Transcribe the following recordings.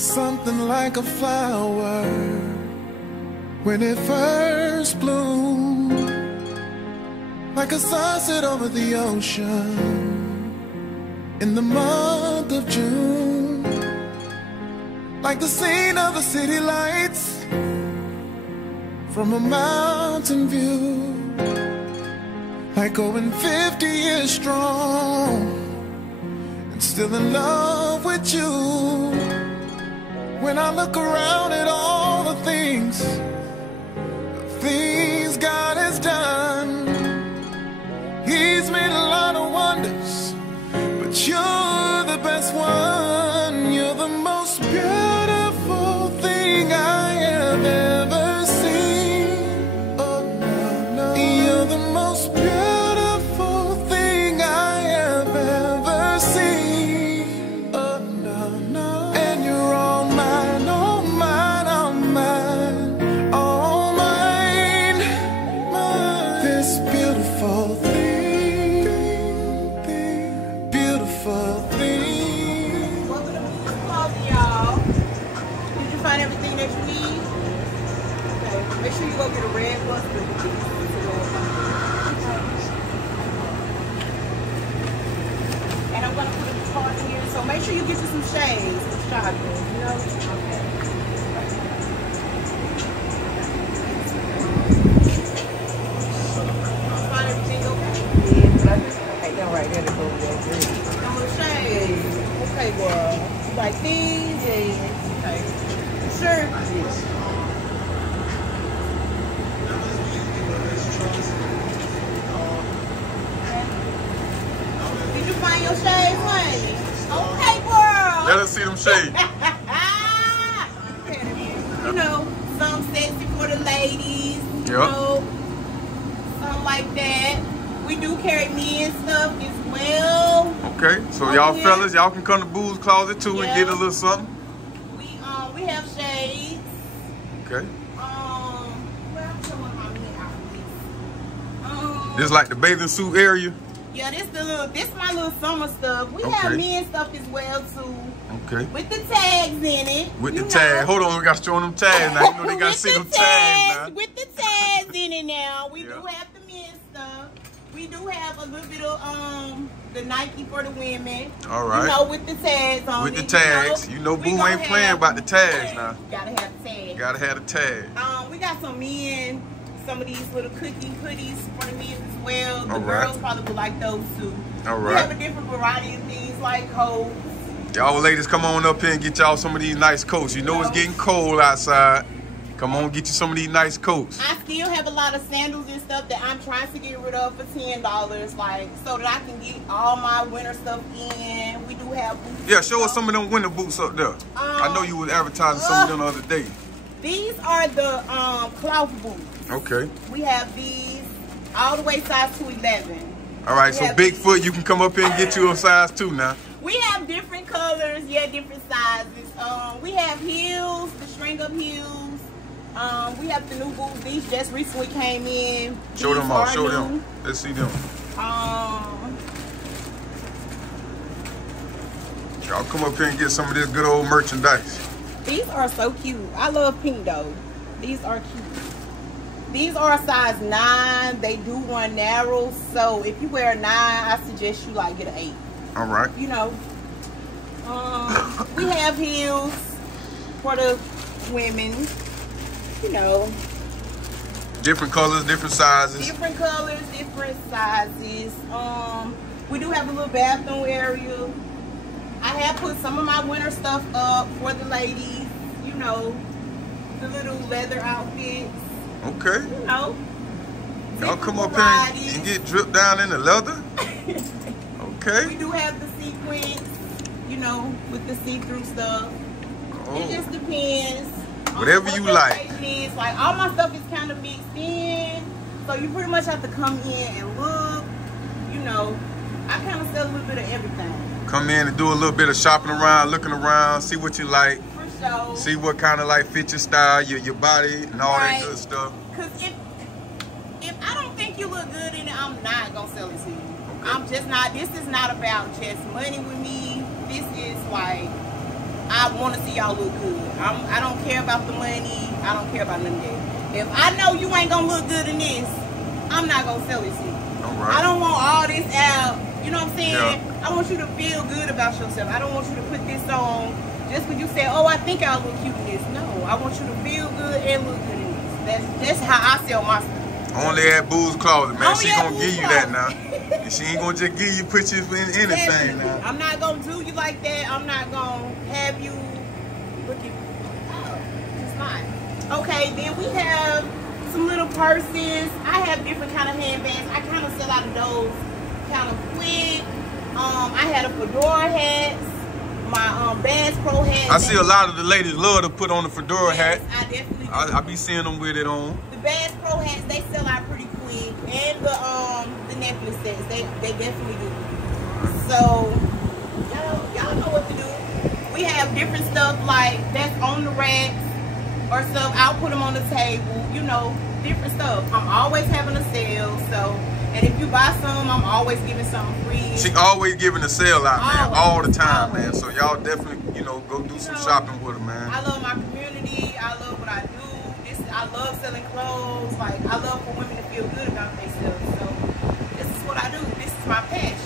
Something like a flower when it first bloomed, like a sunset over the ocean in the month of June, like the scene of the city lights from a mountain view, like going 50 years strong and still in love with you. When I look around at all the things God has done, He's made a lot of wonders, but you're the best one. You're the most beautiful thing I have ever seen. Oh, no, no. You're the most beautiful thing I have ever seen. Oh, no, no. And you're all mine, all mine, all mine, all mine, mine. This beautiful thing, beautiful thing. Welcome to Peter's Closet, y'all. Did you find everything that you need? Okay. Make sure you go get a red bus. And I'm gonna put a card in here, so make sure you get you some shades, some shopping, you know? Okay. Find everything okay? Yeah, but I just take them right there to go with that green. No shades. Okay, girl. You like these? Yeah. Okay. Sure. Yes. Did you find your shades, honey? Okay, girl. Let us see them shades. You know, some sexy for the ladies. You Yep. know, something like that. We do carry men's stuff as well. Okay, so Oh, y'all yeah. fellas, y'all can come to Boo's Closet too and Yeah. get a little something. We have shades. Okay. Well, I'm showing my men outfits. This like the bathing suit area. Yeah, this my little summer stuff. We have Okay. men's stuff as well too. Okay. With the tags in it. With you the tag. know. Hold on, we got to show them tags now. You know they got to With see the them tags now. With the tags in it now. We Yeah. do have the men's stuff. We do have a little bit of the Nike for the women. All right. You know, with the tags on With it. the tags. You know we Boo gonna ain't playing have- about the tags now. Gotta have the tags. Gotta have the tag. We got some men, some of these little cookie hoodies for the men as well. The All right. girls probably would like those too. All We right. have a different variety of things like coats. Y'all ladies, come on up here and get y'all some of these nice coats. You know it's getting cold outside. Come on, get you some of these nice coats. I still have a lot of sandals and stuff that I'm trying to get rid of for $10, like so that I can get all my winter stuff in. We do have boots. Yeah, show us some of them winter boots up there. I know you was advertising some of them the other day. These are the cloth boots. Okay. We have these all the way size 211. All right, We so have Bigfoot, you can come up here and get you a size 2 now. We have different colors, yeah, different sizes. We have heels, the string up heels. We have the new boots. These just recently came in. Show These them off, are show new. them. Let's see them. Y'all come up here and get some of this good old merchandise. These are so cute. I love pink though. These are cute. These are a size 9. They do run narrow, so if you wear a 9, I suggest you like get an 8. All right. You know. We have heels for the women. You know. Different colors, different sizes. Different colors, different sizes. We do have a little bathroom area. I have put some of my winter stuff up for the ladies. You know, the little leather outfits. Okay. You know. Y'all come up varieties. here and get dripped down in the leather. Okay. We do have the sequins, you know, with the see-through stuff. It just depends. on Whatever what you your like. taste is. Like all my stuff is kind of mixed in, so you pretty much have to come in and look. You know, I kind of sell a little bit of everything. Come in and do a little bit of shopping around, looking around, see what you like. For sure. See what kind of like fit your style, your body, and all that good stuff. Cause if I don't think you look good in it, I'm not gonna sell it to you. I'm just not. This is not about just money with me. This is like I want to see y'all look good. I don't care about the money. I don't care about none of that. If I know you ain't gonna look good in this, I'm not gonna sell it to you. All right. I don't want all this out. You know what I'm saying? Yeah. I want you to feel good about yourself. I don't want you to put this on just because you say, oh, I think I'll look cute in this. No, I want you to feel good and look good in this. That's how I sell my stuff. Only at Boo's Closet, man. Only She at gonna Boo's give you Closet. that now. She ain't gonna just give you put you in anything Definitely. now. I'm not gonna do you like that. I'm not gonna have you looking. Oh, it's fine. Okay, then we have some little purses. I have different kind of handbags. I kind of sell out of those kind of quick. I had a fedora hats, my Bass Pro hat. I see a lot of the ladies love to put on the fedora hat. I definitely do. I be seeing them with it on. The Bass Pro hats, they sell out pretty quick, and the necklace sets, they definitely do. So y'all know what to do. We have different stuff like that's on the racks or stuff. I'll put them on the table. You know, different stuff. I'm always having a sale. So, and if you buy some, I'm always giving something free. She always giving a sale out, man, all the time, man. Always. So y'all definitely, go do some shopping with her, man. I love my community. I love what I do. I love selling clothes. Like, I love for women to feel good about themselves. So this is what I do. This is my passion.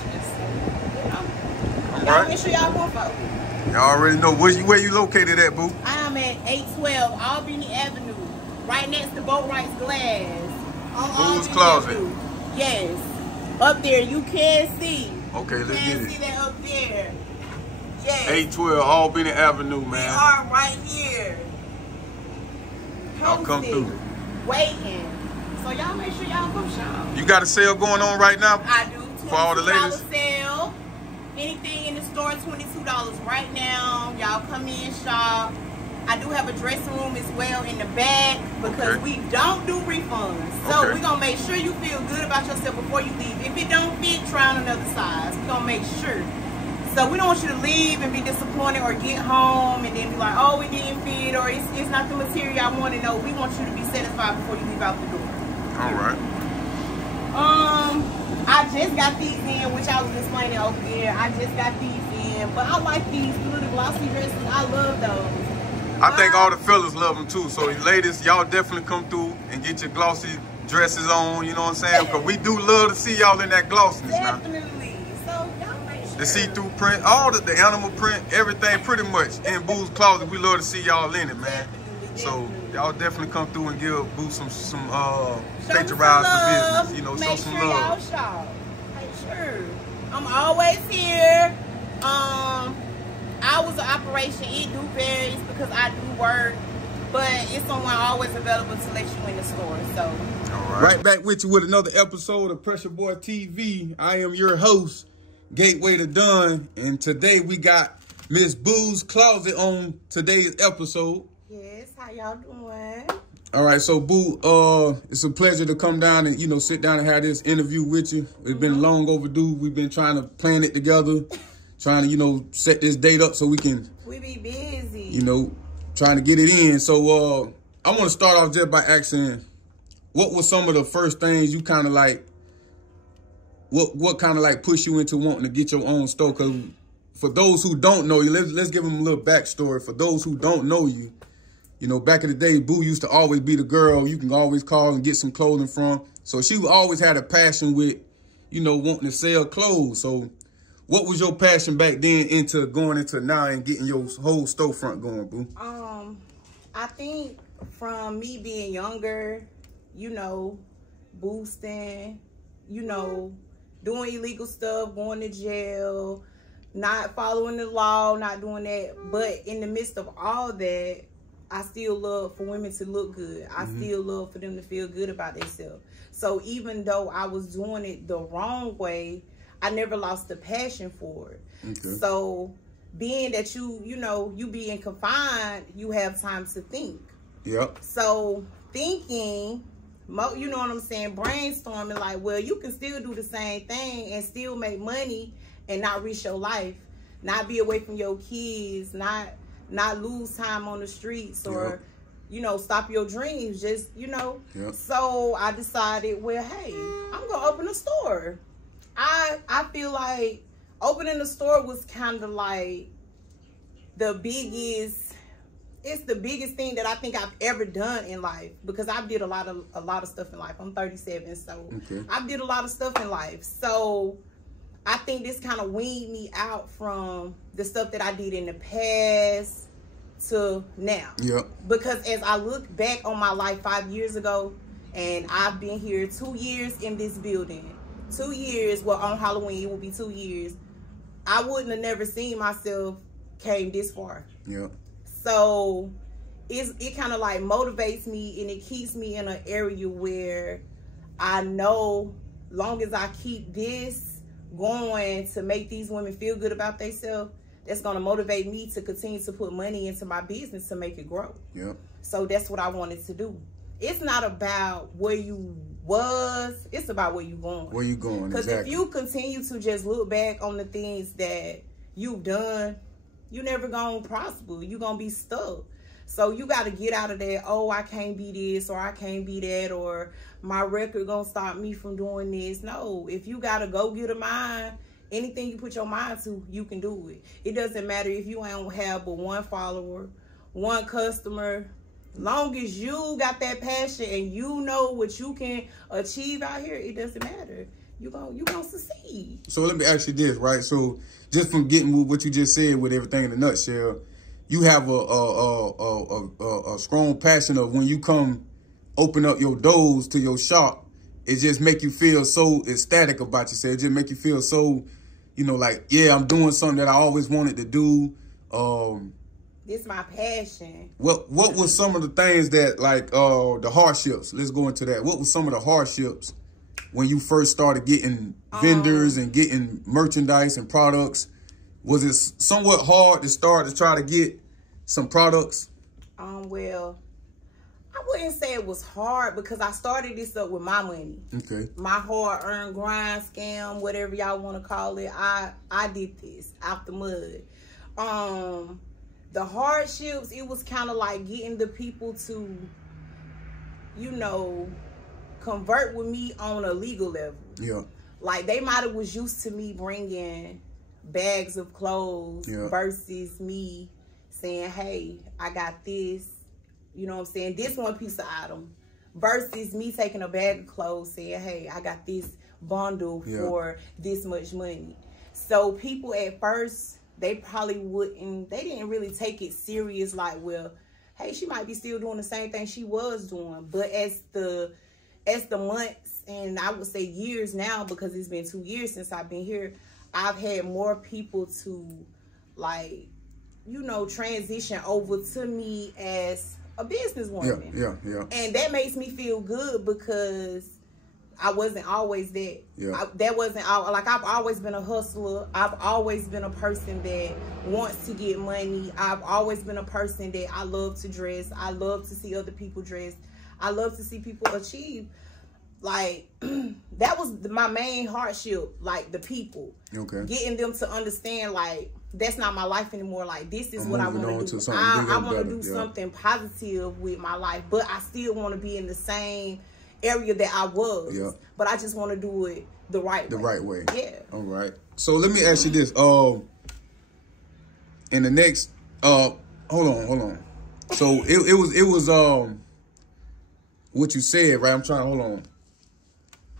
So, y'all make sure y'all go for. Y'all already know where you located at, Boo. I am at 812 Albany Avenue, right next to Boat Rights Glass. On Boo's Closet. Avenue. Yes, up there you can see. Okay, let's you get can it. see that up there. Yes. 812 Albany Avenue, man. We are right here. Y'all come through. Waiting. So y'all make sure y'all come shop. You got a sale going on right now? I do. For all the ladies? $22 sale. Anything in the store, $22 right now. Y'all come in, shop. I do have a dressing room as well in the back because we don't do refunds. So we're going to make sure you feel good about yourself before you leave. If it don't fit, try on another size. We're going to make sure. So we don't want you to leave and be disappointed or get home and then be like, oh, it didn't fit or it's not the material I want to know. We want you to be satisfied before you leave out the door. All right. I just got these in, which I was explaining over there. I just got these in, but I like these little glossy dresses. I love those. I think all the fellas love them too. So ladies, y'all definitely come through and get your glossy dresses on. You know what I'm saying? Because we do love to see y'all in that glossiness now. Definitely. So y'all make sure. The see-through print, all the animal print, everything pretty much in Boo's Closet. We love to see y'all in it, man. So y'all definitely come through and give Boo some patronize the business. You know, show some love. Make sure y'all shop. Make sure. I'm always here. Hours of operation, it do varies because I do work, but it's someone always available to let you in the store. So, right back with you with another episode of Pressure Boy TV. I am your host, Gateway to Done, and today we got Miss Boo's Closet on today's episode. Yes, how y'all doing? All right, so Boo, it's a pleasure to come down and sit down and have this interview with you. It's been long overdue. We've been trying to plan it together. Trying to, set this date up so we can... We be busy. Trying to get it in. So, I want to start off just by asking, what were some of the first things you kind of like... What kind of like pushed you into wanting to get your own store? Because for those who don't know you, let's give them a little backstory. For those who don't know you, back in the day, Boo used to always be the girl you can always call and get some clothing from. So she always had a passion with, wanting to sell clothes. So... what was your passion back then into going into now and getting your whole storefront going, Boo? I think from me being younger, boosting, doing illegal stuff, going to jail, not following the law, not doing that. But in the midst of all that, I still love for women to look good. I still love for them to feel good about themselves. So even though I was doing it the wrong way, I never lost the passion for it. Okay. So being that you being confined, you have time to think. Yep. So thinking, you know what I'm saying, brainstorming like, well, you can still do the same thing and still make money and not reach your life, not be away from your kids, not lose time on the streets or, stop your dreams, just, Yep. So I decided, well, hey, I'm going to open a store. I feel like opening a store was kind of like it's the biggest thing that I think I've ever done in life, because I did a lot of stuff in life. I'm 37, so I did a lot of stuff in life. So I think this kind of weaned me out from the stuff that I did in the past to now. Yep. Because as I look back on my life 5 years ago, and I've been here 2 years in this building, 2 years, well, on Halloween, it will be 2 years, I wouldn't have never seen myself came this far. Yep. So it kind of like motivates me, and it keeps me in an area where I know long as I keep this going to make these women feel good about themselves, that's going to motivate me to continue to put money into my business to make it grow. Yep. So that's what I wanted to do. It's not about where you was, it's about where you going. Where you going, because if you continue to just look back on the things that you've done, you never gonna prosper. You gonna be stuck. So you got to get out of that, oh, I can't be this, or I can't be that, or my record gonna stop me from doing this. No, if you got to go get a mind, anything you put your mind to, you can do it. It doesn't matter if you don't have but one follower, one customer. Long as you got that passion and you know what you can achieve out here, it doesn't matter. You gonna succeed. So let me ask you this, right? So just from getting what you just said with everything in a nutshell, you have a strong passion of when you come open up your doors to your shop, it just make you feel so ecstatic about yourself. It just make you feel so, you know, like, yeah, I'm doing something that I always wanted to do. This is my passion. What was some of the things that, like, the hardships? Let's go into that. What was some of the hardships when you first started getting vendors and getting merchandise and products? Was it somewhat hard to start to try to get some products? Well, I wouldn't say it was hard, because I started this up with my money. Okay. My hard-earned grind, scam, whatever y'all want to call it. I did this out the mud. The hardships, it was kind of like getting the people to, you know, convert with me on a legal level. Yeah. Like, they might have was used to me bringing bags of clothes versus me saying, hey, I got this, you know what I'm saying, this one piece of item, versus me taking a bag of clothes saying, hey, I got this bundle for this much money. So people at first, they probably they didn't really take it serious, like, well, hey, she might be still doing the same thing she was doing. But as the months, and I would say years now, because it's been 2 years since I've been here, I've had more people to, like, you know, transition over to me as a businesswoman. Yeah. And that makes me feel good, because I wasn't always that. Yeah. That wasn't all. Like, I've always been a hustler. I've always been a person that wants to get money. I've always been a person that I love to dress. I love to see other people dress. I love to see people achieve. Like, that was my main hardship, like, the people. Okay. Getting them to understand, like, that's not my life anymore. Like, this is what I want to do. I want to do something positive with my life, but I still want to be in the same area that I was, but I just want to do it the right way. Yeah. All right. So let me ask you this. In the next, hold on. So it was what you said, right? I'm trying to hold on.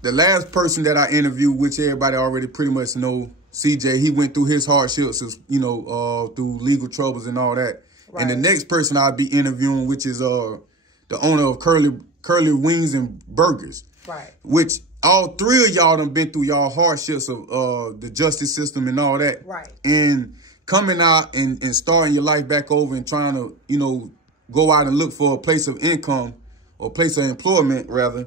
The last person that I interviewed, which everybody already pretty much know, CJ, he went through his hardships, you know, through legal troubles and all that. Right. And the next person I'll be interviewing, which is the owner of Curly Wings and Burgers. Right. Which all three of y'all done been through y'all hardships of the justice system and all that. Right. And coming out and starting your life back over and trying to, you know, go out and look for a place of income, or place of employment rather.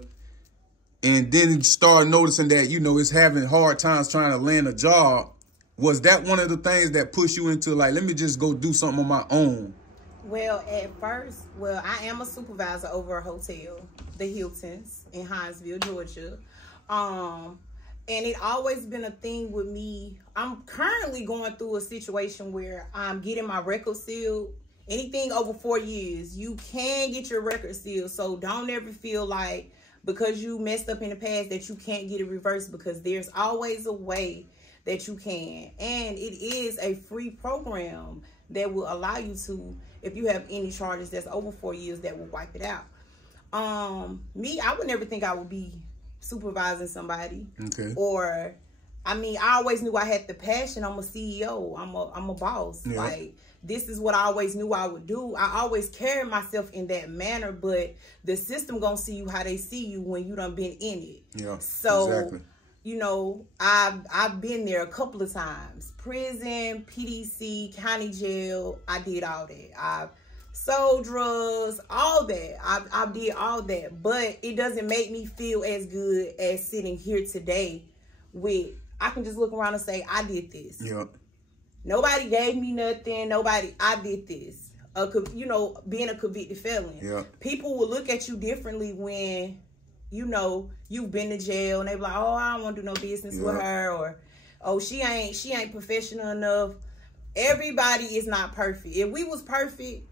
And then start noticing that, you know, it's having hard times trying to land a job. Was that one of the things that pushed you into, like, let me just go do something on my own? Well, at first, I am a supervisor over a hotel, the Hiltons in Hinesville, Georgia. And it always been a thing with me. I'm currently going through a situation where I'm getting my record sealed. Anything over 4 years, you can get your record sealed. So don't ever feel like, because you messed up in the past, that you can't get it reversed, because there's always a way that you can. And it is a free program that will allow you to, if you have any charges that's over 4 years, that will wipe it out. Me, I would never think I would be supervising somebody. Okay. Or, I mean, I always knew I had the passion. I'm a CEO. I'm a boss. Yeah. Like, this is what I always knew I would do. I always carry myself in that manner, but the system gonna see you how they see you when you done been in it. Yeah, so, exactly. You know, I've been there a couple of times. Prison, PDC, county jail, I did all that. I've sold drugs, all that. I did all that. But it doesn't make me feel as good as sitting here today with, I can just look around and say, I did this. Yeah. Nobody gave me nothing. I did this. You know, being a convicted felon. Yeah. People will look at you differently when, you know, you've been to jail and they be like, oh, I don't want to do no business with her, or, oh, she ain't professional enough. Everybody is not perfect. If we was perfect,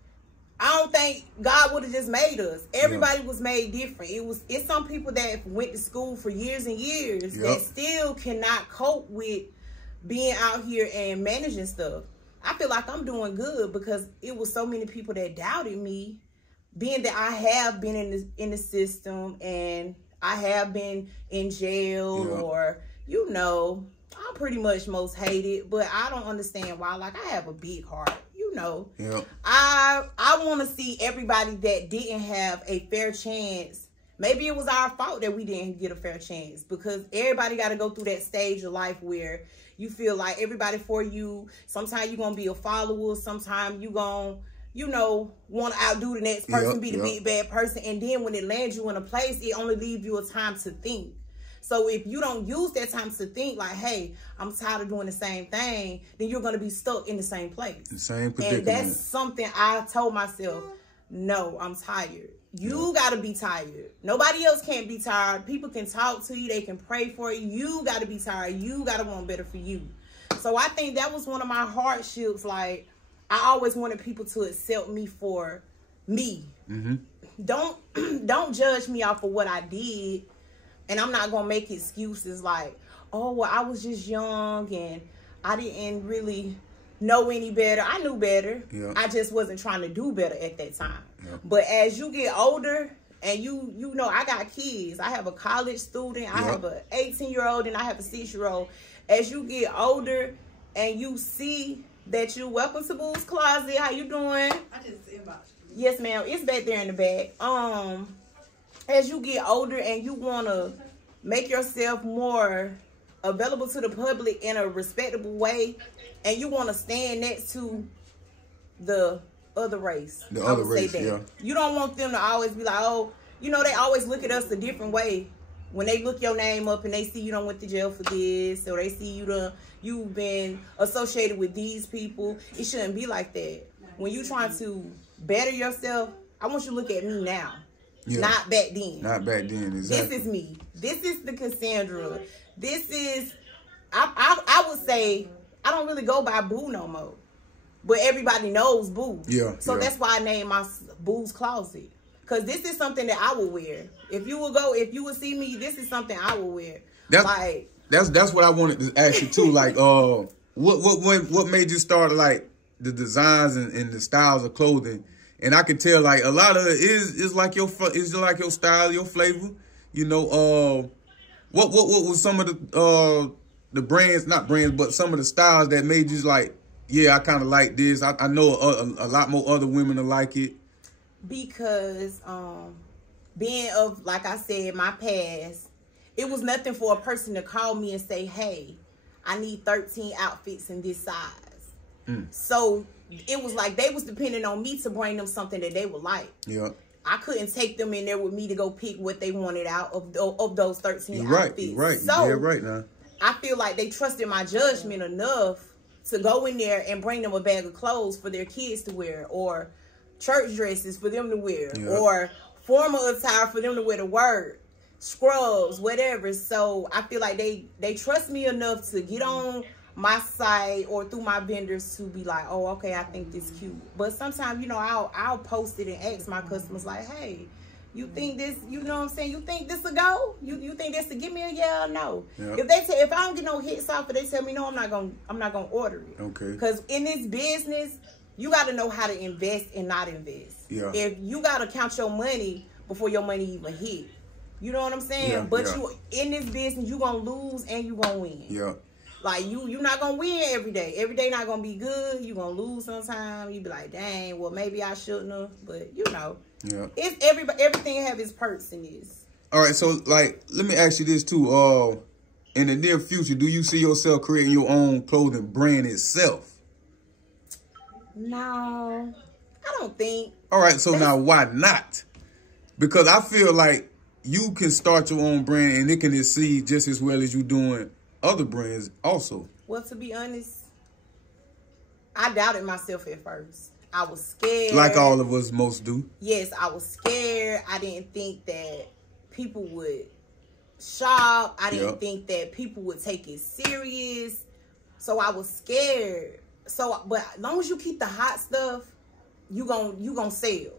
I don't think God would have just made us. Everybody was made different. It's some people that went to school for years and years that still cannot cope with being out here and managing stuff. I feel like I'm doing good because it was so many people that doubted me, being that I have been in the system and I have been in jail or, you know, I'm pretty much most hated, but I don't understand why. Like, I have a big heart, you know. I want to see everybody that didn't have a fair chance. Maybe it was our fault that we didn't get a fair chance, because everybody got to go through that stage of life where you feel like everybody for you. Sometimes you're going to be a follower. Sometimes you're going to, you know, want to outdo the next person, be the big bad person. And then when it lands you in a place, it only leaves you a time to think. So if you don't use that time to think like, hey, I'm tired of doing the same thing, then you're going to be stuck in the same place. The same predicament. And that's something I told myself, no, I'm tired. You got to be tired. Nobody else can't be tired. People can talk to you. They can pray for you. You got to be tired. You got to want better for you. So I think that was one of my hardships. Like, I always wanted people to accept me for me. Don't judge me off of what I did. And I'm not going to make excuses like, oh, well, I was just young and I didn't really know any better. I knew better. I just wasn't trying to do better at that time. But as you get older and you know, I got kids. I have a college student. I have an 18-year-old and I have a 6-year-old. As you get older and you see that you, welcome to Boo's Closet. How you doing? I just inboxed you. Yes, ma'am. It's back there in the back. As you get older and you want to make yourself more available to the public in a respectable way, and you want to stand next to the other race. The other race, You don't want them to always be like, oh, you know, they always look at us a different way. When they look your name up and they see you done went to jail for this, or they see you've been associated with these people, it shouldn't be like that. When you're trying to better yourself, I want you to look at me now. Not back then. Not back then, exactly. This is me. This is the Cassandra. This is, I would say, I don't really go by Boo no more. But everybody knows Boo. So that's why I named my Boo's Closet. Because this is something that I will wear. If you would see me, this is something I will wear. That's what I wanted to ask you too. Like, what made you start like the designs and the styles of clothing? And I can tell like a lot of it is like your style, your flavor. You know, what was some of the brands, not brands, but some of the styles that made you like, yeah, I kind of like this. I know a lot more other women will like it. Because being of, like I said, my past, it was nothing for a person to call me and say, hey, I need 13 outfits in this size. So it was like they was depending on me to bring them something that they would like. I couldn't take them in there with me to go pick what they wanted out of those 13 outfits. Right. So right now, I feel like they trusted my judgment enough to go in there and bring them a bag of clothes for their kids to wear, or church dresses for them to wear, or formal attire for them to wear to work, scrubs, whatever. So I feel like they trust me enough to get on my site or through my vendors to be like, oh, okay, I think this cute. But sometimes, you know, I'll post it and ask my customers like, hey, You think this, you know what I'm saying? You think this will go? You think this will give me a yeah or no? Yeah. If I don't get no hits off, they tell me no, I'm not gonna order it. Okay. Because in this business, you got to know how to invest and not invest. Yeah. If you got to count your money before your money even hit, you know what I'm saying? Yeah, But yeah. you in this business, you gonna lose and you gonna win. Yeah. Like you're not gonna win every day. Every day not gonna be good. You gonna lose sometime. You be like, dang, well maybe I shouldn't have. But you know, Yeah. it's everything have its perks in this. All right, so like, let me ask you this too. In the near future, do you see yourself creating your own clothing brand itself? No, I don't think. All right, so now why not? Because I feel like you can start your own brand and it can exceed just as well as you doing other brands also. Well, to be honest, I doubted myself at first. I was scared. Like all of us most do. Yes, I was scared. I didn't think that people would shop. I didn't think that people would take it serious. So I was scared. So, but as long as you keep the hot stuff, you gonna sell.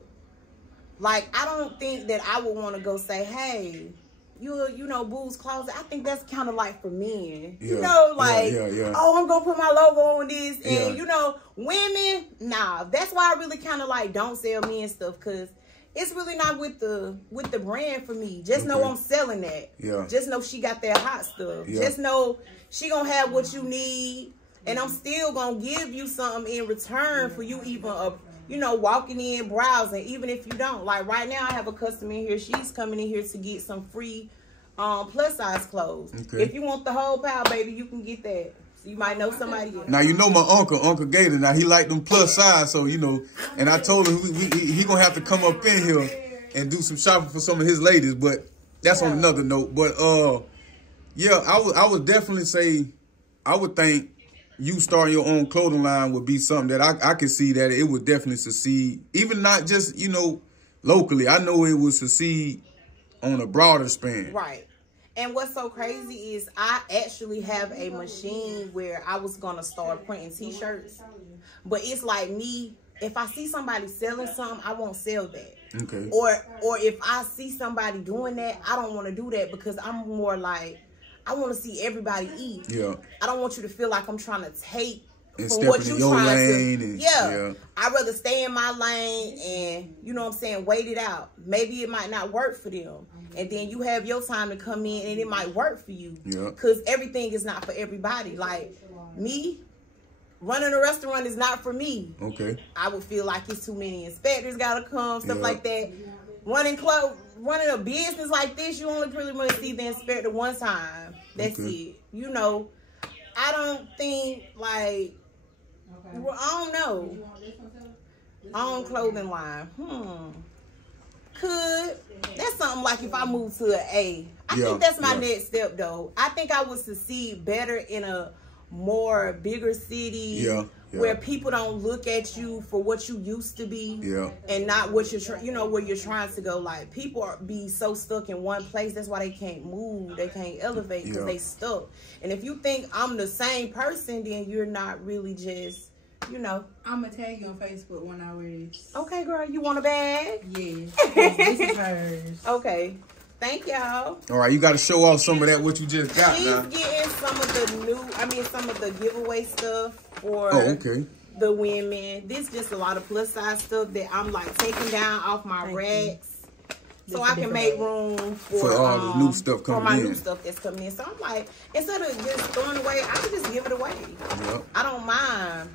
Like, I don't think that I would want to go say, hey, you know, Boo's Closet. I think that's kind of like for men. Yeah. You know, like, Yeah. oh, I'm going to put my logo on this. And, Yeah. you know, women, nah. That's why I really kind of like don't sell men stuff, because it's really not with the brand for me. Just know I'm selling that. Yeah. Just know she got that hot stuff. Yeah. Just know she going to have what you need. And I'm still going to give you something in return for you even you know, walking in, browsing, even if you don't. Like right now, I have a customer in here. She's coming in here to get some free plus size clothes. Okay. If you want the whole pile, baby, you can get that. So you might know somebody else. Now, you know my Uncle Gator. Now, he like them plus size, so, you know, and I told him he going to have to come up in here and do some shopping for some of his ladies, but that's on another note. But, yeah, I would definitely say, I would think you starting your own clothing line would be something that I could see that it would definitely succeed. Even not just, you know, locally. I know it would succeed on a broader span. Right. And what's so crazy is I actually have a machine where I was going to start printing t-shirts. But it's like me, if I see somebody selling something, I won't sell that. Okay. Or if I see somebody doing that, I don't want to do that, because I'm more like, I want to see everybody eat. Yeah. I don't want you to feel like I'm trying to take And from step what into you're your trying lane to. and- Yeah. yeah. I'd rather stay in my lane and, you know what I'm saying, wait it out. Maybe it might not work for them. And then you have your time to come in and it might work for you. Yeah. Because everything is not for everybody. Like me, running a restaurant is not for me. Okay. I would feel like it's too many inspectors got to come, stuff Yeah. like that. Running a business like this, you only pretty much see the inspector one time. That's it. You know, I don't think, like, well, I don't know. Own clothing line. That's something like if I move to an A. I think that's my next step, though. I think I would succeed better in a more bigger city where people don't look at you for what you used to be and not what you're where you're trying to go. Like, people be so stuck in one place. That's why they can't move, they can't elevate, because they stuck. And if you think I'm the same person, then you're not really just, you know. I'm gonna tag you on Facebook when I wear this. Okay, girl, you want a bag? Yes. This is hers. Okay. Thank y'all. All right, you got to show off some of that, what you just got She's now. getting some of the giveaway stuff for the women. This just a lot of plus size stuff that I'm like taking down off my racks. So I can make room for all the new stuff coming for my in. new stuff that's coming in. So I'm like, instead of just throwing away, I can just give it away. I don't mind.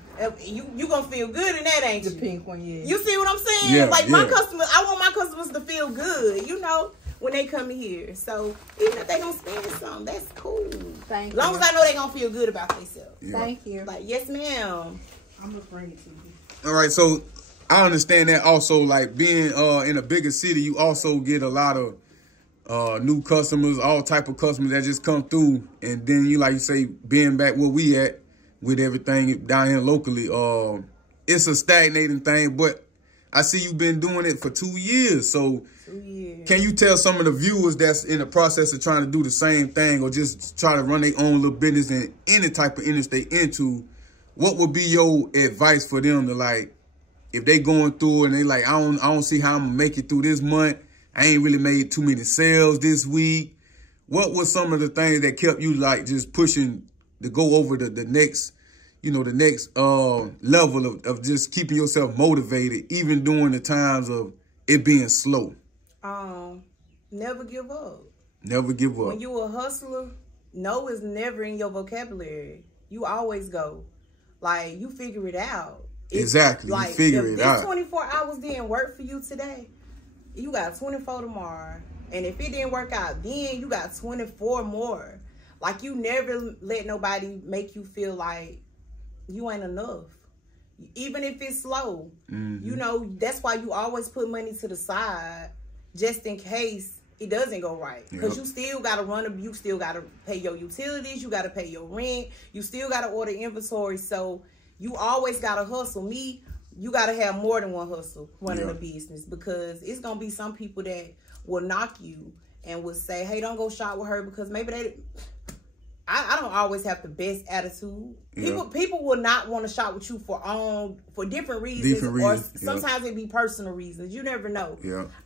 You gonna feel good in that, ain't you? The pink one, yeah. You see what I'm saying? Yeah, like my customers, I want my customers to feel good, you know, when they come here. So even if they don't spend something, that's cool. Thank you. As long as I know they gonna feel good about themselves. Thank you. Like, yes, ma'am. I'm gonna bring it to you. All right, so I understand that also, like being in a bigger city, you also get a lot of new customers, all type of customers that just come through. And then you, like you say, being back where we at with everything down here locally, it's a stagnating thing. But I see you've been doing it for 2 years. So 2 years. Can you tell some of the viewers that's in the process of trying to do the same thing or just try to run their own little business in any type of industry they into, what would be your advice for them to, like, if they going through and they like, I don't see how I'm gonna make it through this month, I ain't really made too many sales this week. What was some of the things that kept you like just pushing to go over the next, you know, the next level of just keeping yourself motivated, even during the times of it being slow? Never give up. Never give up. When you a hustler, no is never in your vocabulary. You always go. Like, you figure it out. Exactly. Like, you figure it out. If this 24 hours didn't work for you today, you got 24 tomorrow. And if it didn't work out then, you got 24 more. Like, you never let nobody make you feel like you ain't enough. Even if it's slow. You know, that's why you always put money to the side just in case it doesn't go right. Because you still got to you still got to pay your utilities, you got to pay your rent, you still got to order inventory. So you always got to hustle. You got to have more than one hustle running a business, because it's going to be some people that will knock you and will say, hey, don't go shop with her, because maybe I don't always have the best attitude. People will not want to shop with you for different reasons. Or sometimes it be personal reasons. You never know.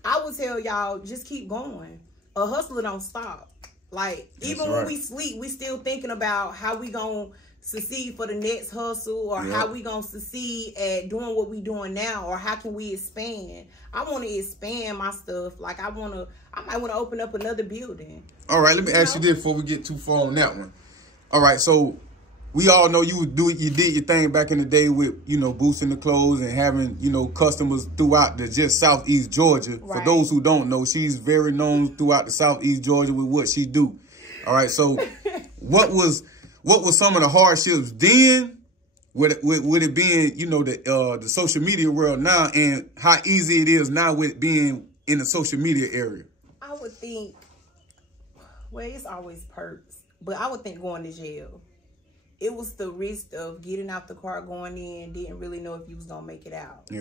I would tell y'all, just keep going. A hustler don't stop. Like, even when we sleep, we still thinking about how we gonna succeed for the next hustle, or how we gonna succeed at doing what we doing now, or how can we expand. I want to expand my stuff. Like, I might want to open up another building. All right, let me ask you this before we get too far on that one. All right, so we all know you did your thing back in the day with, you know, boosting the clothes and having, you know, customers throughout the just Southeast Georgia. For those who don't know, she's very known throughout the Southeast Georgia with what she do. All right, so what was some of the hardships then, with it being, you know, the social media world now, and how easy it is now with being in the social media area? I would think, well, it's always perks, but I would think going to jail. It was the risk of getting out the car, going in, didn't really know if you was going to make it out.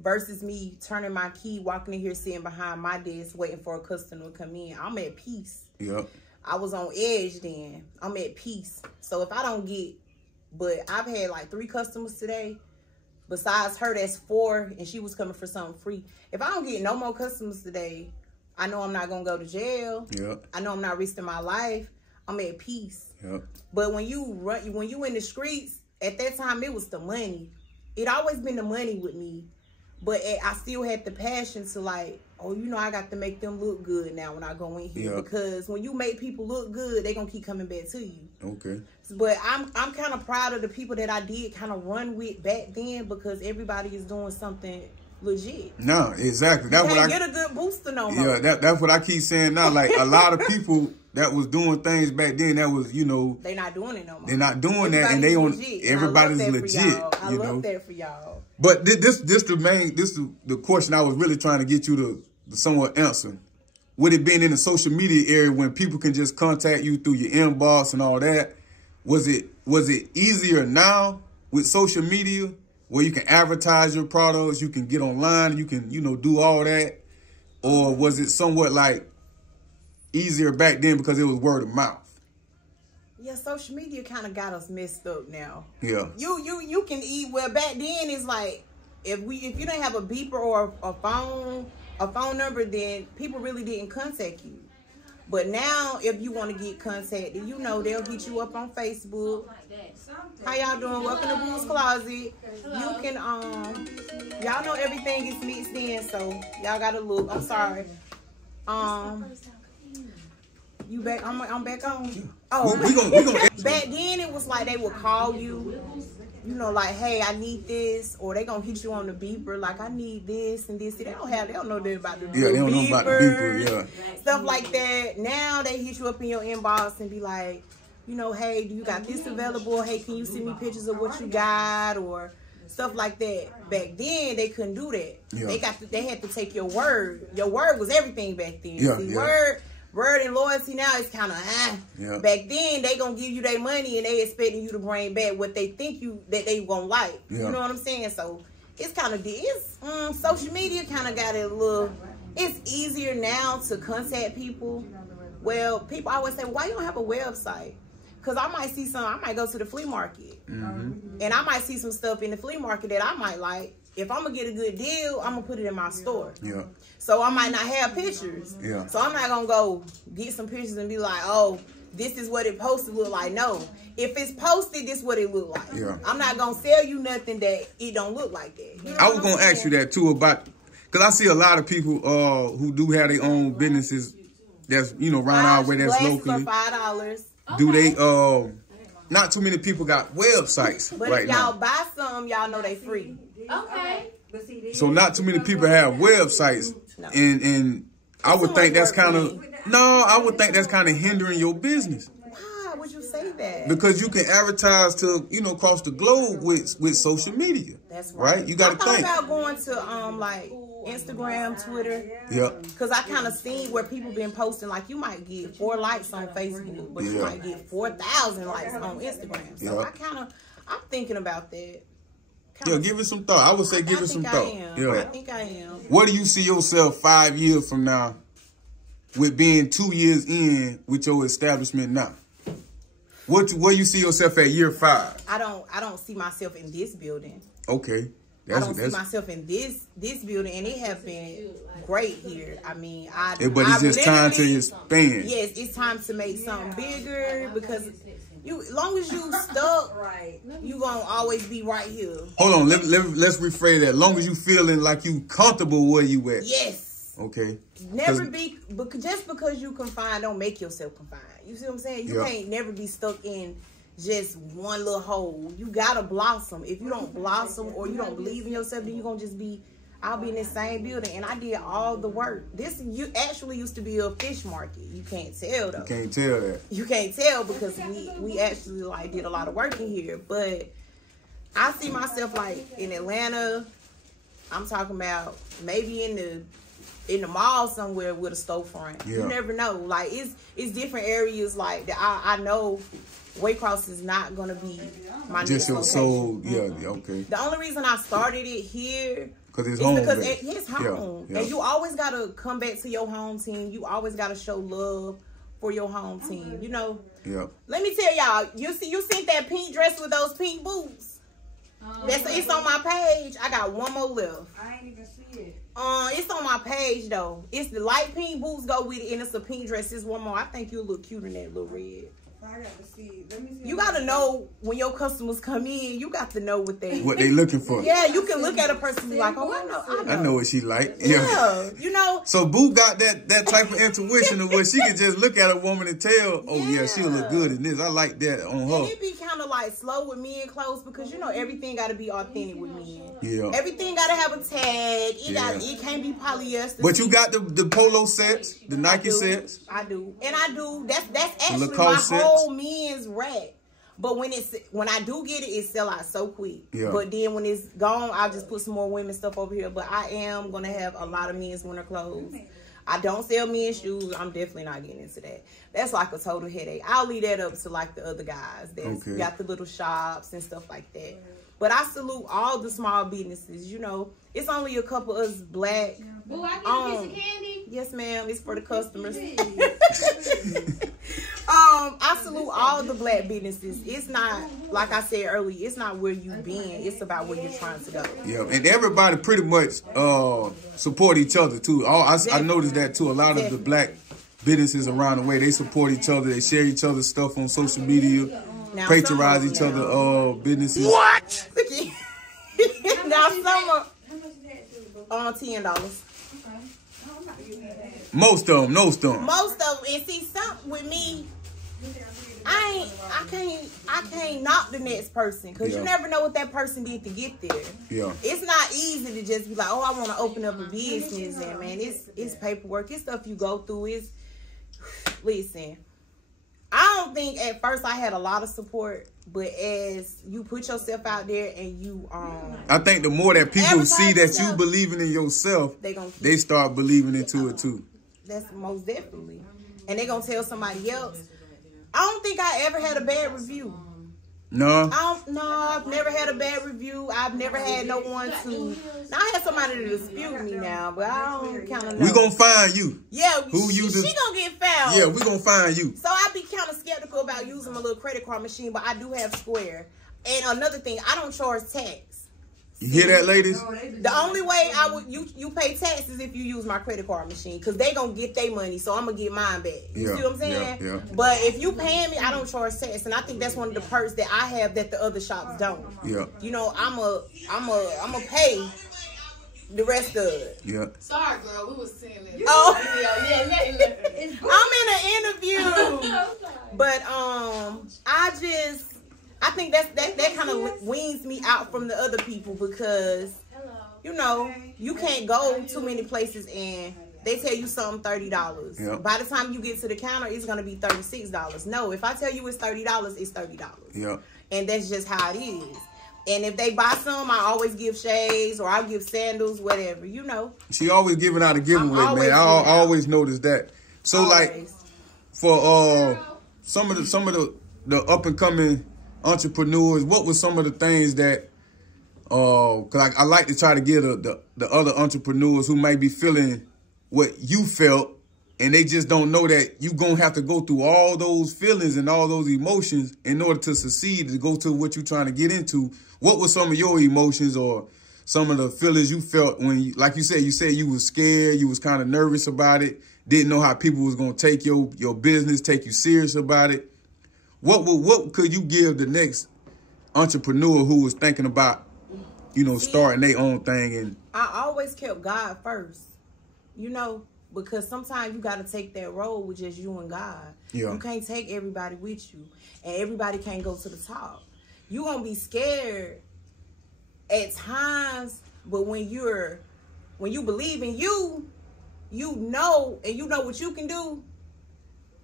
Versus me turning my key, walking in here, sitting behind my desk, waiting for a customer to come in. I'm at peace. I was on edge then. I'm at peace. So if I don't get, but I've had like 3 customers today. Besides her, that's 4, and she was coming for something free. If I don't get no more customers today, I know I'm not going to go to jail. I know I'm not risking my life. I'm at peace. But when you in the streets, at that time, it was the money. It always been the money with me. But I still had the passion to, like, oh, you know, I got to make them look good now when I go in here. Because when you make people look good, they going to keep coming back to you. But I'm kind of proud of the people that I did kind of run with back then, because everybody is doing something legit. No, exactly. That's what I get a good booster no more. That's what I keep saying now. Like, a lot of people that was doing things back then, that was, you know, they not doing it no more. They're not doing that, and they on everybody's legit. I love that for y'all. But this the question I was really trying to get you to somewhat answer. With it being in the social media area, when people can just contact you through your inbox and all that, was it easier now with social media, where you can advertise your products, you can get online, you can, you know, do all that? Or was it somewhat like easier back then because it was word of mouth? Yeah, social media kind of got us messed up now. You can eat. Well, back then it's like, if you didn't have a beeper or a phone number, then people really didn't contact you. But now, if you want to get contacted, you know, they'll hit you up on Facebook. How y'all doing? Welcome to Boo's Closet. You can, y'all know everything is mixed in, so y'all gotta look. I'm sorry. You back? I'm back on. Oh, we gonna back then it was like they would call you. You know, like, hey, I need this, or they gonna hit you on the beeper, like, I need this and this. They don't know that about the they don't know about the beeper, stuff like that. Now they hit you up in your inbox and be like, you know, hey, do you got this available? Hey, can you send me pictures of what you got, or stuff like that. Back then they couldn't do that. They had to take your word. Your word was everything back then. Word and loyalty now is kind of Back then, they gonna give you their money and they expecting you to bring back what they think that they gonna like. You know what I'm saying? So it's kind of social media kind of got it a little. It's easier now to contact people. Well, people always say, why you don't have a website? Because I might go to the flea market and I might see some stuff in the flea market that I might like. if I'm gonna get a good deal, I'm gonna put it in my store. Yeah. So I might not have pictures. Yeah. So I'm not gonna go get some pictures and be like, oh, this is what it supposed to look like. No. If it's posted, this is what it look like. Yeah. I'm not gonna sell you nothing that it don't look like that. You know I was what gonna I'm ask you saying? that too about, cause I see a lot of people who do have their own businesses that's around our way that's Glasses locally. are $5. Do they not too many people got websites But right if y'all now. buy some, y'all know they free. Okay. So not too many people have websites, No. and I would Someone think that's work kind for of me. I would think that's kind of hindering your business. Why would you say that? Because you can advertise to, across the globe with social media. That's right. You got to I thought think. about going to like Instagram, Twitter, Yeah. because I kind of seen where people been posting like you might get 4 likes on Facebook, but you Yeah. might get 4,000 likes on Instagram. So Yeah. I'm thinking about that. Yeah, give it some thought. I would say give it some thought. I Yeah. think I am. Where do you see yourself 5 years from now with being 2 years in with your establishment now? Where you see yourself at year 5? I don't see myself in this building. Okay. I don't see myself in this building, and it have been great here. I mean, but it's just time to literally- expand. Yes, it's time to make something bigger because as long as you stuck, you gonna always be right here. Hold on, let's rephrase that. As long as you feeling like you comfortable where you at. Yes. Okay. Never be, just because you confined, don't make yourself confined. You see what I'm saying? You Yeah. can't never be stuck in just one little hole. You gotta blossom. If you don't blossom or you don't believe in yourself, then you're gonna just be, I'll be in the same building. And I did all the work. You actually used to be a fish market. You can't tell though. You can't tell that. You can't tell because we actually like did a lot of work in here. But I see myself like in Atlanta. I'm talking about maybe in the mall somewhere with a storefront. Yeah. You never know. Like it's different areas like that. I know Waycross is not gonna be my Just next your location. soul. Yeah, okay. The only reason I started it here Because it's is home. because base. it's home. Yeah. And you always gotta come back to your home team. You always gotta show love for your home team. You know. Yeah. Let me tell y'all, you seen that pink dress with those pink boots? It's on my page. I got one more left. I ain't even see it. It's on my page though. It's the light pink boots go with it, and it's a pink dress. There's one more. I think you'll look cute in that little red. I got to see it. Let me see. You gotta know when your customers come in. You got to know what they. What they looking for. Yeah, you can look at a person and be like, oh, I know. I know what she like. Yeah, you know. So Boo got that type of intuition of where she can just look at a woman and tell, oh yeah, she'll look good in this. I like that on And her. it be kind of like slow with men clothes because everything got to be authentic with men. Yeah. Everything got to have a tag. Yeah. It can't be polyester. But you got the polo sets, the Nike sets. I do. And I do. That's actually my Lacoste sets. whole men's rack. But when I do get it, it sell out so quick. Yeah. But then when it's gone, I'll just put some more women's stuff over here. But I am going to have a lot of men's winter clothes. I don't sell men's shoes. I'm definitely not getting into that. That's like a total headache. I'll leave that up to like the other guys that's got the little shops and stuff like that. But I salute all the small businesses. It's only a couple of us black. Boo, I get a piece of candy. Yes, ma'am. It's for the customers. I salute all the black businesses. It's not, like I said earlier, it's not where you've been. It's about where you're trying to go. Yeah, and everybody pretty much support each other too. I noticed that too. A lot of the black businesses around the way, they support each other. They share each other's stuff on social media, Now, patronize some each of them other businesses. What? Now some are How much is that, too, boo? on $10. Okay. No, I'm not getting that. Most of them. Most of them, and see, some with me, I can't knock the next person because you never know what that person did to get there. Yeah. It's not easy to just be like, oh, I want to open up a business, and man, it's paperwork, it's stuff you go through. Listen, I don't think at first I had a lot of support, but as you put yourself out there and you I think the more that people advertise see that you yourself, believing in yourself, they start believing into it too. That's most definitely. And they're going to tell somebody else. I don't think I ever had a bad review. No. I've never had a bad review. I've never had no one to. Now, I had somebody to dispute me now, but I don't kind of know. We gonna find you. Yeah, Who you she gonna get found. Yeah, we gonna find you. So I be kind of skeptical about using my little credit card machine, but I do have Square. And another thing, I don't charge tax. You hear that, ladies? The only way I would you pay taxes if you use my credit card machine, because they gonna get their money, so I'm gonna get mine back. You see what I'm saying? Yeah. But if you paying me, I don't charge tax, and I think that's one of the perks that I have that the other shops don't. Yeah. You know, I'm a pay the rest of it. Yeah. Sorry, girl. We was seeing this. Oh. Yeah. I'm in an interview, but I think that kind of weans me out from the other people, because you know you can't go too many places and they tell you something $30. Yeah. By the time you get to the counter, it's gonna be $36. No, if I tell you it's $30, it's $30. Yeah. And that's just how it is. And if they buy some, I always give shades or I'll give sandals, whatever, you know. She always giving out a giveaway, man. I always notice that. So Always. like for some of the up and coming entrepreneurs, what were some of the things that cause I like to try to give the other entrepreneurs who might be feeling what you felt, and they just don't know that you gonna have to go through all those feelings and all those emotions in order to succeed, to go to what you're trying to get into. What were some of your emotions or some of the feelings you felt when, you, like you said you was scared, you was kind of nervous about it, didn't know how people was gonna take your business, take you serious about it. What could you give the next entrepreneur who was thinking about, you know, starting their own thing? And I always kept God first, you know, because sometimes you got to take that role with just you and God. Yeah. You can't take everybody with you, and everybody can't go to the top. You gonna be scared at times, but when you believe in you, you know what you can do,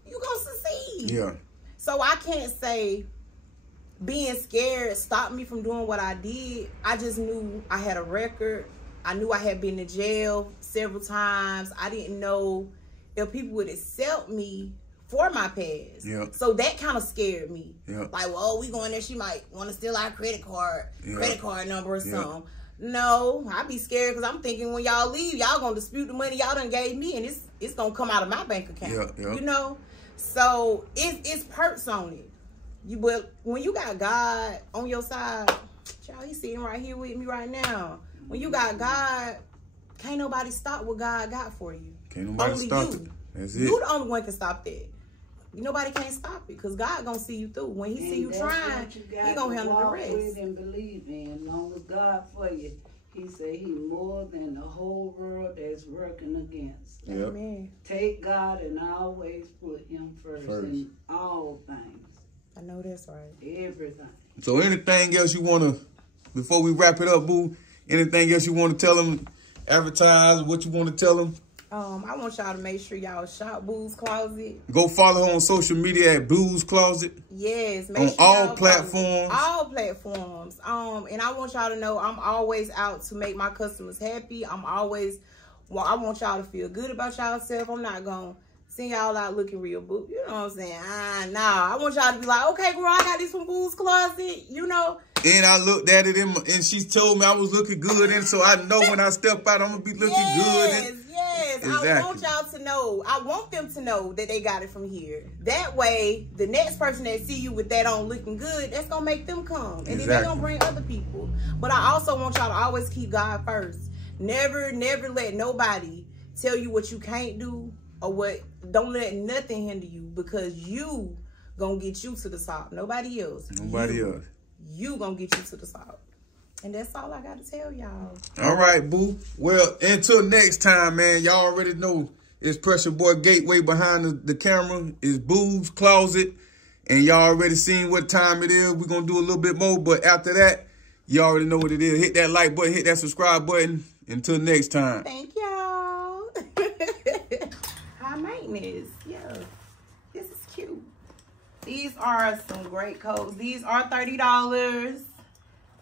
you gonna succeed. yeah. So I can't say being scared stopped me from doing what I did. I just knew I had a record. I knew I had been to jail several times. I didn't know if people would accept me for my past. Yeah. So that kind of scared me. Yeah. Like, well, we going there, she might want to steal our credit card number or Yeah. something. No, I'd be scared because I'm thinking when y'all leave, y'all gonna dispute the money y'all done gave me, and it's gonna come out of my bank account. Yeah. You know? So it's perks on it. But when you got God on your side, child, he's sitting right here with me right now. When you got God, can't nobody stop what God got for you. Can't nobody Only stop you. it. That's it. You the only one can stop that. Nobody can't stop it because God gonna see you through. When he see you trying, he gonna handle the rest. With and believe in, long as God for you. He said he more than the whole world that's working against. Yep. Amen. Take God and always put him first in all things. I know that's right. Everything. So anything else you want to, before we wrap it up, boo, anything else you want to tell them, advertise, what you want to tell them? I want y'all to make sure y'all shop Boo's Closet. Go follow her on social media at Boo's Closet. Yes, make on sure all platforms. All platforms. And I want y'all to know I'm always out to make my customers happy. I want y'all to feel good about y'allself. I'm not gonna send y'all out looking real boo. You know what I'm saying? Nah. I want y'all to be like, okay, girl, I got this from Boo's Closet. You know. And I looked at it and she told me I was looking good, and so I know when I step out, I'm gonna be looking good. And, Yes, exactly. I want y'all to know. I want them to know that they got it from here. That way, the next person that see you with that on looking good, that's gonna make them come, and then they're gonna bring other people. But I also want y'all to always keep God first. Never let nobody tell you what you can't do or what. Don't let nothing hinder you, because you gonna get you to the top. Nobody else. Nobody else. You gonna get you to the top. And that's all I got to tell y'all. All right, boo. Well, until next time, man, y'all already know it's Pressure Boy Gateway behind the camera. It's Boo's Closet. And y'all already seen what time it is. We're going to do a little bit more. But after that, you already know what it is. Hit that like button. Hit that subscribe button. Until next time. Thank y'all. High maintenance. Yeah. This is cute. These are some great coats. These are $30.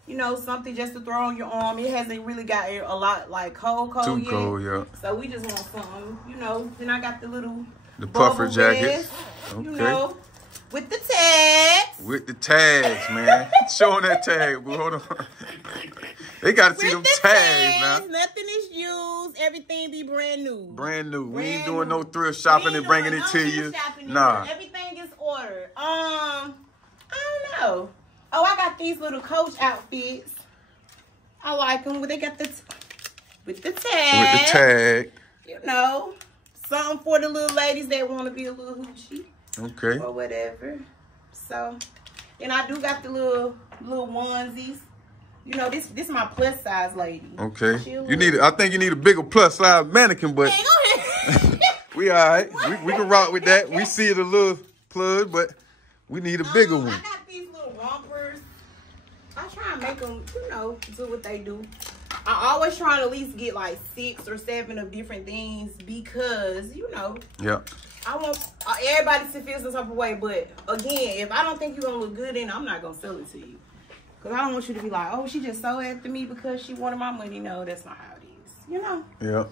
You know, something just to throw on your arm. It hasn't really got a lot like cold Too yet. cold, yeah. So we just want something, you know. Then I got the little puffer bubble jacket. vest, Okay. You know, with the tags. With the tags, man. Showing that tag, boo. Hold on. They got to see them tags, man. Nothing is used. Everything be brand new. Brand new. We ain't Brand doing new. no thrift shopping and bringing it to you. Nah. Everything is ordered. I don't know. Oh, I got these little Coach outfits. I like them. They got the with the tag. With the tag. You know, something for the little ladies that want to be a little hoochie. Okay. Or whatever. So, and I do got the little onesies. You know, this is my plus size lady. Okay. I think you need a bigger plus size mannequin, but hey, go ahead. we all right. We can rock with that. We see it a little plug, but we need a bigger one. I got these little rompers. I try and make them, you know, do what they do. I always try to at least get like 6 or 7 of different things because, you know. Yeah. I want everybody to feel some type of way, but again, if I don't think you're gonna look good in it, I'm not gonna sell it to you. Cause I don't want you to be like, oh, she just so after me because she wanted my money. No, that's not how it is. You know? Yeah.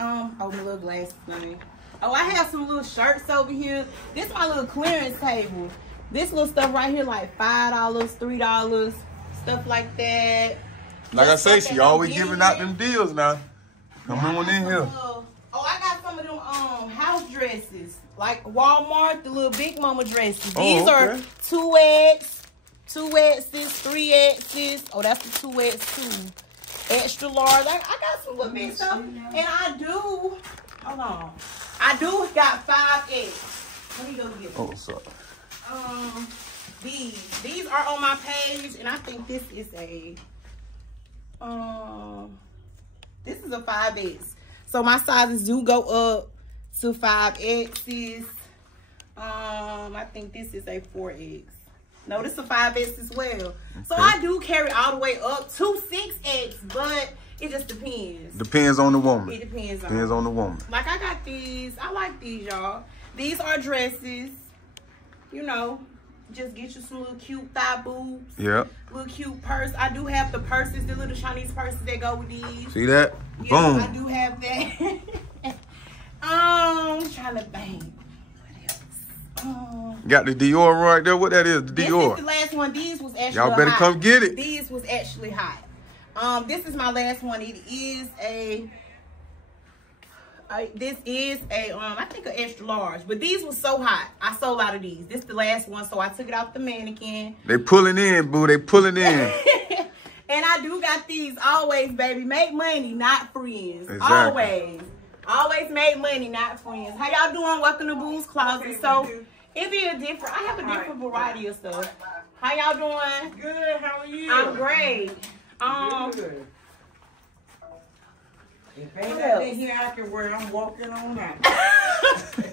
Oh, my little glasses thing. Oh, I have some little shirts over here. This is my little clearance table. This little stuff right here, like $5, $3, stuff like that. Like I say, she always giving out them deals now. Come on in here. Oh, I got some of them house dresses, like Walmart, the little big mama dresses. These are 2X, 2X's, 3X's. Oh, that's the 2X too. Extra large. I got some little big stuff, and I do. Hold on. I do got 5X. Let me go get them. Oh, sorry. These are on my page, and I think this is a 5X. So my sizes do go up to 5X's. I think this is a 4X. No, this is a 5X as well. Okay. So I do carry all the way up to 6X, but it just depends. Depends on the woman. It depends on the woman. Like I got these. I like these, y'all. These are dresses. You know, just get you some little cute thigh boobs. Yeah. Little cute purse. I do have the purses, the little Chinese purses that go with these. See that? Yeah, Boom. I do have that. Trying to bang. Got the Dior right there. What that is? The Dior. This is the last one. These was actually Y'all better hot. come get it. These was actually hot. This is my last one. It is this is a I think an extra large, but these was so hot. I sold out of these. This is the last one, so I took it off the mannequin. They pulling in, boo. They pulling in. And I do got these always, baby. Make money, not friends. Exactly. Always make money, not friends. How y'all doing? Welcome to Boo's Closet. So it be a different. I have a different variety of stuff. How y'all doing? Good. How are you? I'm great. Good. If ain't nothing here I can wear, I'm walking on out.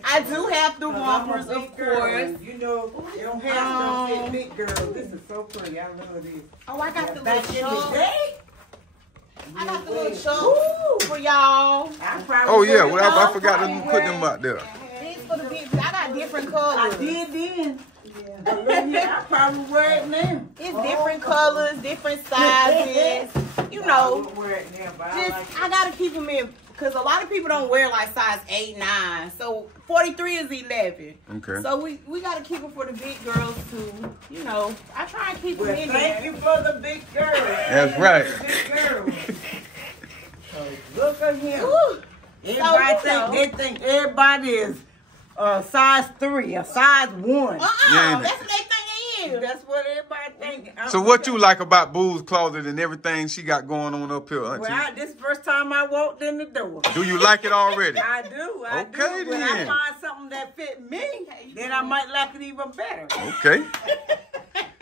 I do have the rompers, of course. You know, they don't have to fit big girls. This is so pretty. I love this. Oh, I got the little Back in the chucks. day, I got the little chucks for y'all. Oh yeah, well I forgot to put them out there. These for the big. I got different colors. I did then. I probably wear it now. It's different colors, different sizes. You know, I gotta keep them in because a lot of people don't wear like size 8, 9. So 43 is 11. Okay. So we gotta keep them for the big girls too. You know, I try and keep them in there. Thank you for the big girl. That's right. Big girl. Look at him. Ooh. They think everybody is size 3 or size 1. Yeah, that's what they think they is. That's what everybody think. So what you like about Boo's Closet and everything she got going on up here, auntie? Well, this is the first time I walked in the door. Do you like it already? I do. Okay, do. When I then. find something that fit me, then I might like it even better. Okay.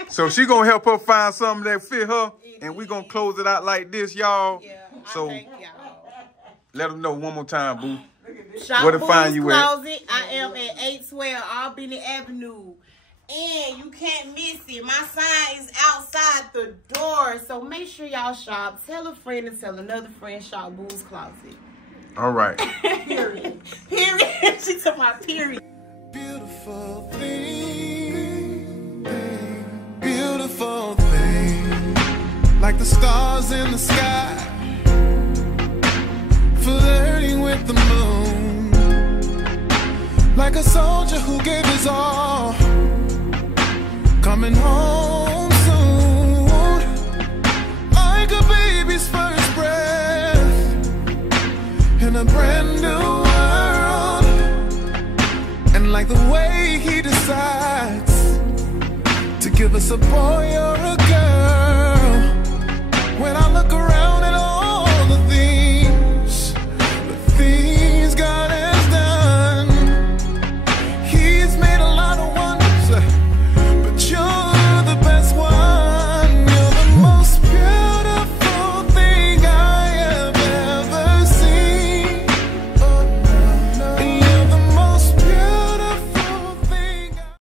So she gonna help her find something that fit her, and we gonna close it out like this, y'all. Yeah, So let them know one more time, Boo. Shop Where to find you at? Closet. I am at 812 Albany Avenue. And you can't miss it. My sign is outside the door. So make sure y'all shop. Tell a friend and tell another friend shop Boo's Closet. All right. Period. Period. She took my period. Beautiful thing, beautiful thing, like the stars in the sky, flirting with the moon, like a soldier who gave his all, coming home soon, like a baby's first breath in a brand new world, and like the way he decides to give us a boy or a girl.